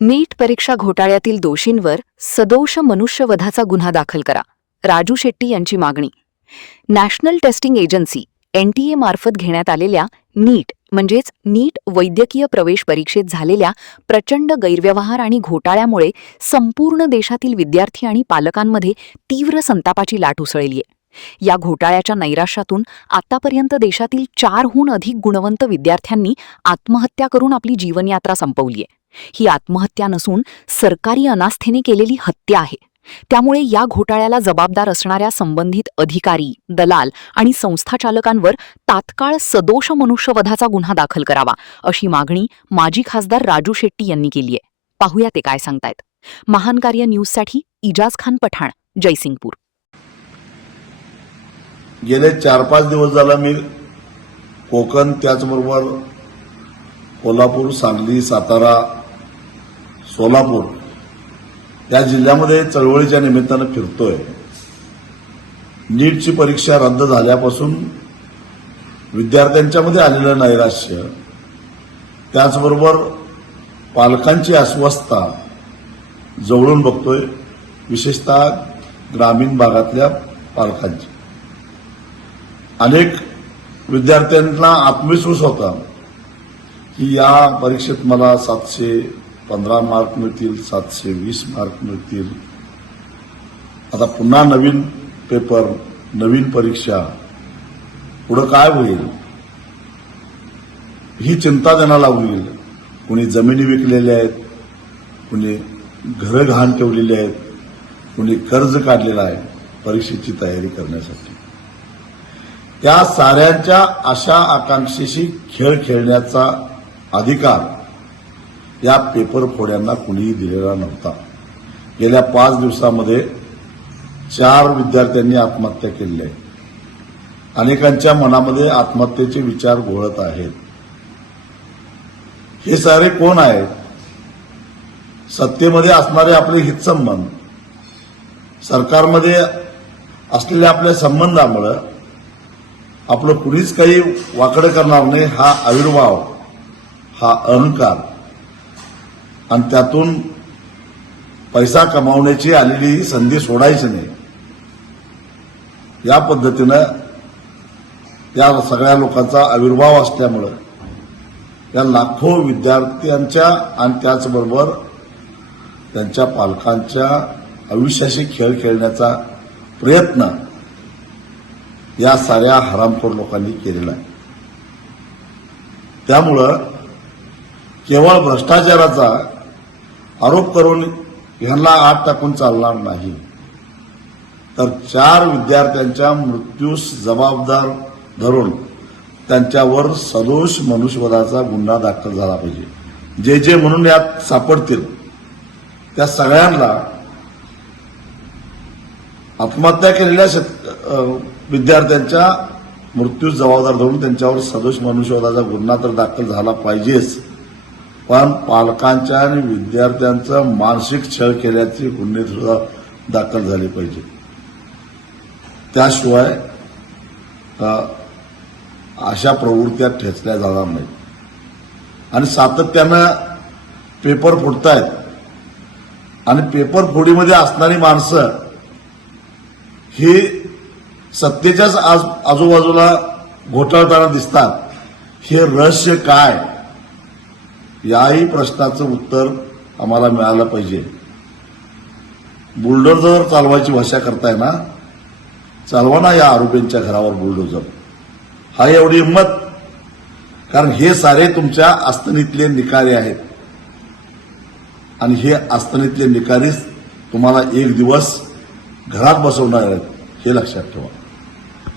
नीट परीक्षा घोटाळ्यातील दोषींवर सदोष मनुष्यवधाचा गुन्हा दाखल करा. राजू शेट्टी यांची मागणी. नॅशनल टेस्टिंग एजन्सी NTA मार्फत घेण्यात आलेल्या नीट म्हणजेच नीट वैद्यकीय प्रवेश परीक्षेत झालेल्या प्रचंड गैरव्यवहार आणि घोटाळ्यामुळे संपूर्ण देशातील विद्यार्थी आणि पालकांमध्ये तीव्र संतापाची लाट उसळली आहे. या घोटाळ्याच्या नैराश्यातून आतापर्यंत देशातील 4हून अधिक गुणवंत विद्यार्थ्यांनी आत्महत्या करून आपली जीवनयात्रा संपवली आहे. ही आत्महत्या नसून सरकारी अनास्थेने केलेली हत्या आहे. त्यामुळे या घोटाळ्याला जबाबदार असणाऱ्या संबंधित अधिकारी, दलाल आणि संस्थाचालकांवर तात्काळ सदोष मनुष्यवधाचा गुन्हा दाखल करावा, अशी मागणी माजी खासदार राजू शेट्टी यांनी केली आहे. पाहूया ते काय सांगतायत. महान कार्य न्यूजसाठी इजाज खान पठाण, जयसिंगपूर. गेले 4-5 दिवस झाला मी कोकण, त्याचबरोबर कोल्हापूर, सांगली, सातारा, सोलापूर या जिल्ह्यामध्ये चळवळीच्या निमित्तानं फिरतोय. नीटची परीक्षा रद्द झाल्यापासून विद्यार्थ्यांच्यामध्ये आलेलं नैराश्य, त्याचबरोबर पालकांची अस्वस्थता जवळून बघतोय, विशेषतः ग्रामीण भागातल्या पालकांची. अनेक विद्यार्थ्यांना आत्मविश्वास होता की या परीक्षेत मला 715 मार्क मिळतील, 720 मार्क मिळतील. आता पुन्हा नवीन पेपर, नवीन परीक्षा, पुढं काय होईल ही चिंता त्यांना लागली. कुणी जमिनी विकलेल्या आहेत, कुणी घरं गहाण ठेवलेली आहेत, कुणी कर्ज काढलेलं आहे परीक्षेची तयारी करण्यासाठी. त्या साऱ्यांच्या आशा आकांक्षेशी खेळ खेळण्याचा अधिकार या पेपर फोड्यांना कुणीही दिलेला नव्हता. गेल्या 5 दिवसामध्ये 4 विद्यार्थ्यांनी आत्महत्या केली आहे. अनेकांच्या मनामध्ये आत्महत्येचे विचार घोळत आहेत. हे सारे कोण आहेत? सत्तेमध्ये असणारे आपले हितसंबंध, सरकारमध्ये असलेल्या आपल्या संबंधामुळे आपलं कुणीच काही वाकडं करणार नाही हा आविर्भाव, हा अहंकार, आणि त्यातून पैसा कमावण्याची आलेली संधी सोडायची नाही, या पद्धतीनं या सगळ्या लोकांचा आविर्भाव असल्यामुळं या लाखो विद्यार्थ्यांच्या आणि त्याचबरोबर त्यांच्या पालकांच्या आयुष्याशी खेळ खेळण्याचा प्रयत्न या साऱ्या हरामखोर लोकांनी केलेला आहे. त्यामुळं केवळ भ्रष्टाचाराचा आरोप करून ह्यांना आत टाकून चालणार नाही, तर 4 विद्यार्थ्यांच्या मृत्यूस जबाबदार धरून त्यांच्यावर सदोष मनुष्यवधाचा गुन्हा दाखल झाला पाहिजे. जे जे म्हणून यात सापडतील त्या सगळ्यांना आत्महत्या केलेल्या विद्यार्थ्यांच्या मृत्यूस जबाबदार धरून त्यांच्यावर सदोष मनुष्यवधाचा गुन्हा तर दाखल झाला पाहिजेच, पण पालकांच्या आणि विद्यार्थ्यांचा मानसिक छळ केल्याचे गुन्हे सुद्धा दाखल झाले पाहिजे. त्याशिवाय अशा प्रवृत्त्या ठेचल्या जाणार नाहीत. आणि सातत्यानं पेपर फुटतायत आणि पेपर फोडीमध्ये असणारी माणसं ही सत्तेच्याच आजूबाजूला घोटाळताना दिसतात. हे रहस्य काय, याही प्रश्नाचं उत्तर आम्हाला मिळालं पाहिजे. बुलडोझर चालवायची भाषा करताय ना, चालवा ना या आरोपींच्या घरावर बुलडोझर. हा एवढी हिंमत? कारण हे सारे तुमच्या आस्थनीतले निकारी आहेत आणि हे आस्थनीतले निकारीच तुम्हाला एक दिवस घरात बसवणार आहेत, हे लक्षात ठेवा.